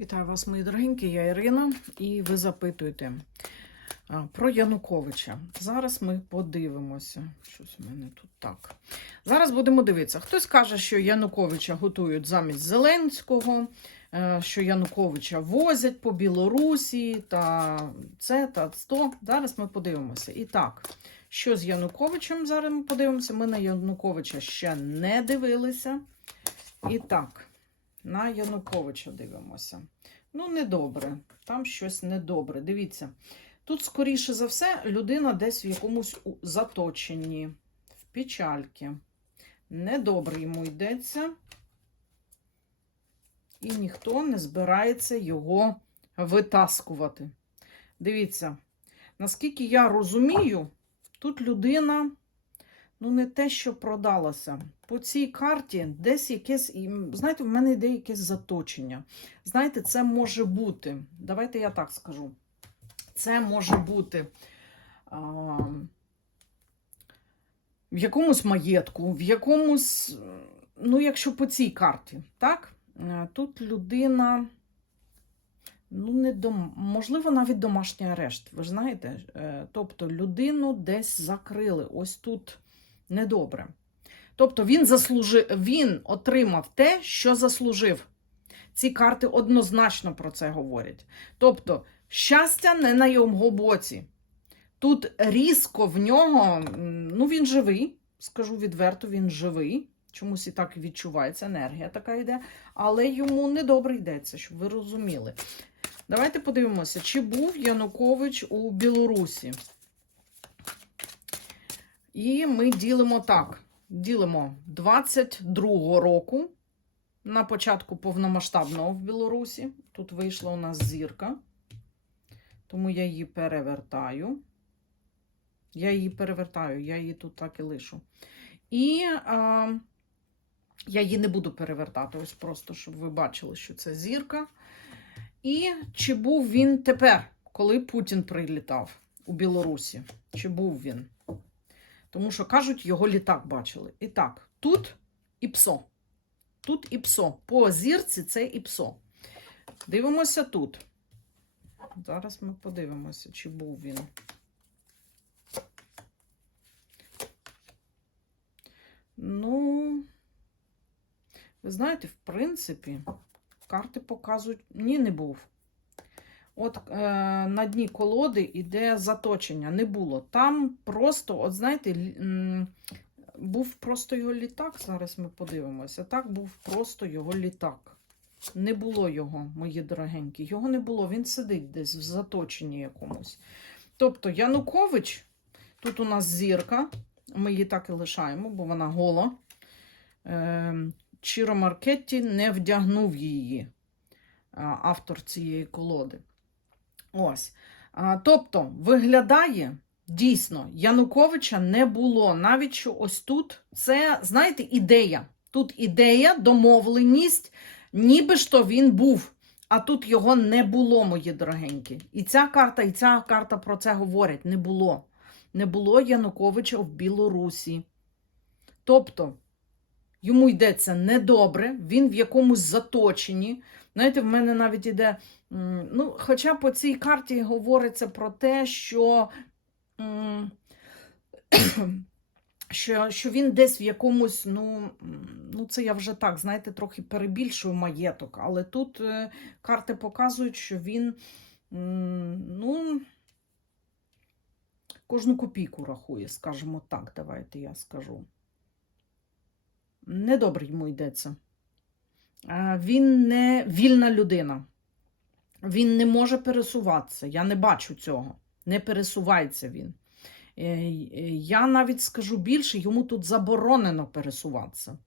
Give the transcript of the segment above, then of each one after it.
Вітаю вас, мої дорогенькі, я Ірина, і ви запитуєте про Януковича. Зараз ми подивимося. Щось у мене тут так. Зараз будемо дивитися. Хтось каже, що Януковича готують замість Зеленського, е, що Януковича возять по Білорусі та це та сто. Зараз ми подивимося. І так, що з Януковичем зараз ми подивимося. Ми на Януковича ще не дивилися. І так. На Януковича дивимося. Ну, недобре. Там щось недобре. Дивіться. Тут, скоріше за все, людина десь в якомусь заточенні, в печальки. Недобре йому йдеться. І ніхто не збирається його витаскувати. Дивіться, наскільки я розумію, тут людина ну, не те, що продалася. По цій карті десь якесь, знаєте, в мене йде якесь заточення. Знаєте, це може бути. Давайте я так скажу. Це може бути а, в якомусь маєтку, в якомусь, ну, якщо по цій карті, так? Е, Тут людина. Ну, не дом... можливо, навіть домашній арешт. Ви ж знаєте, Е, тобто людину десь закрили. Ось тут недобре. Тобто він заслужив, він отримав те, що заслужив. Ці карти однозначно про це говорять. Тобто, щастя не на його боці. Тут різко в нього, ну він живий, скажу відверто, він живий. Чомусь і так відчувається, енергія така йде, але йому недобре йдеться, щоб ви розуміли. Давайте подивимося, чи був Янукович у Білорусі. І ми ділимо так: ділимо 22-го року на початку повномасштабного в Білорусі. Тут вийшла у нас зірка, тому я її перевертаю. Я її перевертаю, я її тут так і лишу. І а, я її не буду перевертати, ось просто, щоб ви бачили, що це зірка. І чи був він тепер, коли Путін прилітав у Білорусі? Чи був він? Тому що кажуть, його літак бачили. І так, тут ІПСО. Тут ІПСО. По зірці це ІПСО. Дивимося тут. Зараз ми подивимося, чи був він. Ну, ви знаєте, в принципі, карти показують. Ні, не був. От е, на дні колоди йде заточення, не було. Там просто, от знаєте, був просто його літак. Зараз ми подивимося. Так був просто його літак. Не було його, мої дорогенькі. Його не було. Він сидить десь в заточенні якомусь. Тобто Янукович, тут у нас зірка, ми її так і лишаємо, бо вона гола. Е, Чіро Маркетті не вдягнув її, автор цієї колоди. Ось. Тобто, виглядає дійсно, Януковича не було. Навіть що ось тут це, знаєте, ідея. Тут ідея, домовленість, ніби то він був. А тут його не було, мої дорогенькі. І ця карта, і ця карта про це говорять. Не було. Не було Януковича в Білорусі. Тобто, йому йдеться недобре, він в якомусь заточенні. Знаєте, в мене навіть іде. Ну, хоча по цій карті говориться про те, що, що, що він десь в якомусь, ну, ну, це я вже так, знаєте, трохи перебільшую маєток, але тут е, карти показують, що він, ну, кожну копійку рахує, скажімо так, давайте я скажу. Недобре йому йдеться. Він не вільна людина. Він не може пересуватися. Я не бачу цього. Не пересувається він. Е, Я навіть скажу більше, йому тут заборонено пересуватися.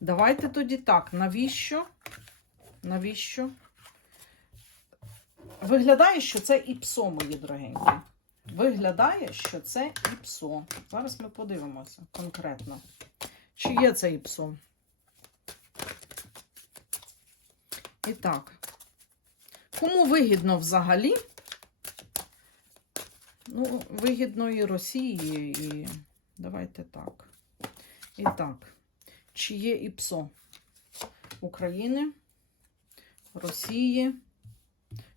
Давайте тоді так. Навіщо? Навіщо? Виглядає, що це ІПСО, мої дорогенькі. Виглядає, що це ІПСО. Зараз ми подивимося конкретно. Чи є це ІПСО? І так. Кому вигідно взагалі? Ну, вигідно і Росії, і давайте так. І так, чи є ІПСО України Росії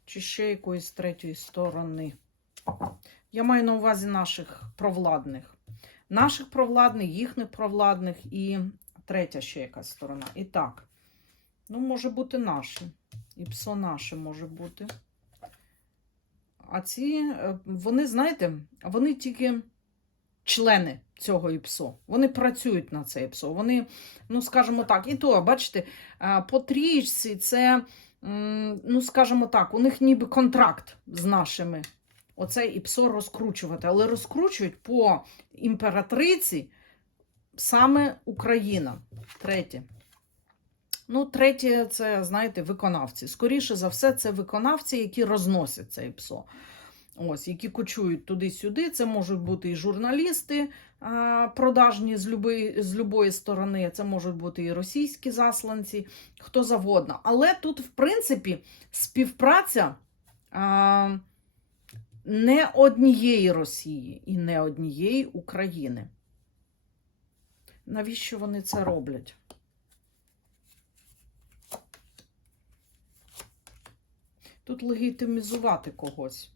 чи ще якоїсь третьої сторони. Я маю на увазі наших провладних. Наших провладних, їхніх провладних і третя ще якась сторона. І так, ну, може бути наші. І псо наше може бути. А ці, е, вони, знаєте, вони тільки члени цього ІПСО. Вони працюють на це ІПСО. Вони, ну, скажімо так, і то, бачите, е, по трічці це, ну, скажімо так, у них ніби контракт з нашими. Оцей ІПСО розкручувати. Але розкручують по імператриці саме Україна. Третє. Ну, третє, це, знаєте, виконавці. Скоріше за все, це виконавці, які розносять цей ПСО. Ось, які кочують туди-сюди. Це можуть бути і журналісти продажні з любої, з любої сторони, це можуть бути і російські засланці, хто завгодно. Але тут, в принципі, співпраця а, не однієї Росії і не однієї України. Навіщо вони це роблять? Тут легітимізувати когось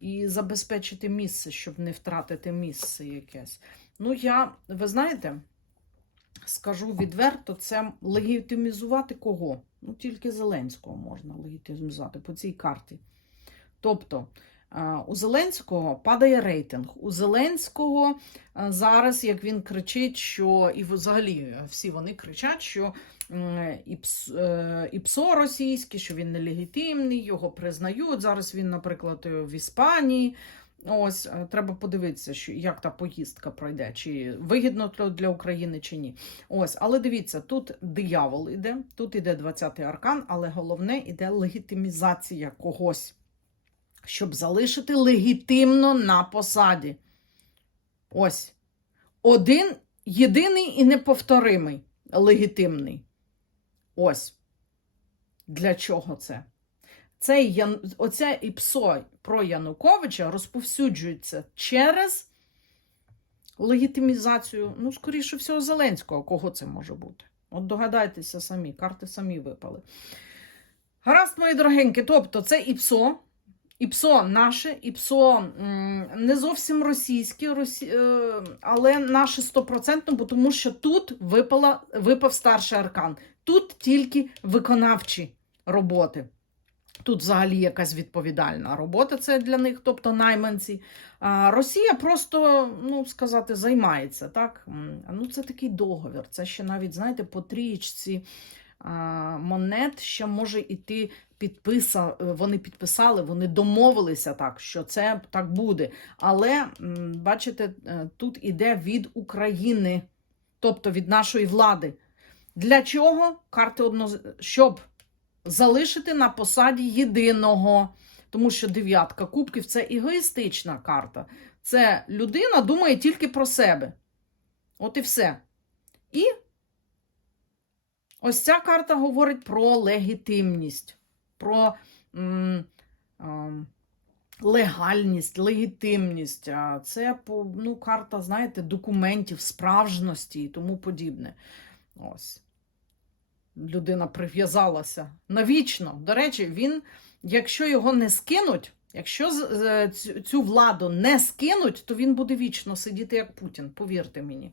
і забезпечити місце, щоб не втратити місце якесь. Ну, я, ви знаєте, скажу відверто, це легітимізувати кого? Ну, тільки Зеленського можна легітимізувати по цій карті. Тобто, е, у Зеленського падає рейтинг. У Зеленського е, зараз, як він кричить, що і взагалі всі вони кричать, що м, і пс- е, і ПСО російське, що він нелегітимний, його признають. Зараз він, наприклад, в Іспанії. Ось е, треба подивитися, що як та поїздка пройде, чи вигідно то для України, чи ні. Ось, але дивіться, тут диявол іде, тут іде 20-й аркан, але головне іде легітимізація когось, щоб залишити легітимно на посаді. Ось. Один єдиний і неповторимий легітимний. Ось. Для чого це? Цей. Оце ІПСО про Януковича розповсюджується через легітимізацію, ну, скоріше всього, Зеленського. Кого це може бути? От догадайтеся самі, карти самі випали. Гаразд, мої дорогенькі, тобто це ІПСО. ІПСО наше, ІПСО м, не зовсім російське, росі... е, але наше 100%, бо тому що тут випала, випав старший аркан. Тут тільки виконавчі роботи. Тут взагалі якась відповідальна робота це для них, тобто найманці. А Росія просто, ну сказати, займається. так? Ну, це такий договір. Це ще навіть, знаєте, по трієчці а, монет ще може іти підписа, е, вони підписали, вони домовилися так, що це так буде. Але бачите, е, тут іде від України, тобто від нашої влади. Для чого? Карти одно щоб залишити на посаді єдиного. Тому що дев'ятка кубків це егоїстична карта. Це людина думає тільки про себе. От і все. І ось ця карта говорить про легітимність, про легальність, легітимність. Це ну, карта, знаєте, документів, справжності і тому подібне. Ось. Людина прив'язалася навічно. До речі, він, якщо його не скинуть, якщо цю владу не скинуть, то він буде вічно сидіти як Путін, повірте мені.